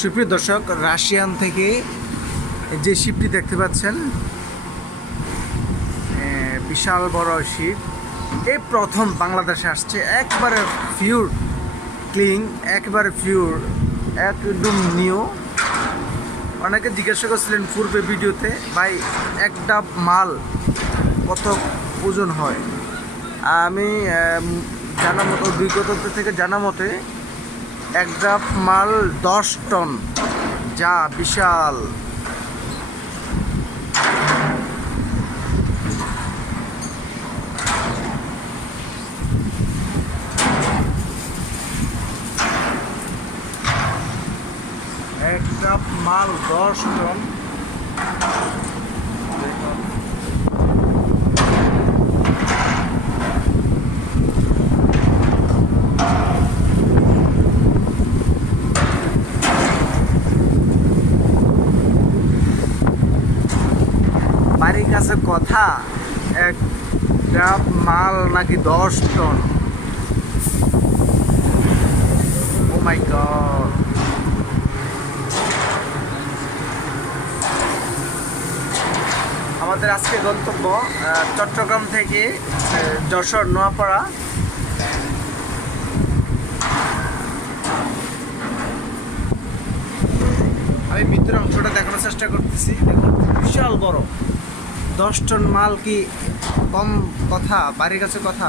সুপ্রিয় দর্শক, রাশিয়ান থেকে যে শিপটি দেখতে পাচ্ছেন, বিশাল বড় শিপ, এই প্রথম বাংলাদেশে আসছে। একবারে পিওর ক্লিন, একবারে পিওর, একদম নিউ। অনেকে জিজ্ঞাসা করছিলেন পূর্বে ভিডিওতে, ভাই এক ডাব মাল কত ওজন হয়। আমি জানা মতো, অভিজ্ঞতা থেকে জানা মতে এক ডাব মাল 10 টন, যা বিশাল। এক ডাব মাল 10 টন। বাড়ির কাছে কথা, এক ডাব মাল নাকি 10 টন। ও মাই গড। আমাদের আজকে গন্তব্য চট্টগ্রাম থেকে যশোর নোয়াপাড়া। আমি ভিতরের অংশটা দেখানোর চেষ্টা করতেছি। বিশাল বড়, 10 টন মাল কি কম কথা? বাড়ির কাছে কথা।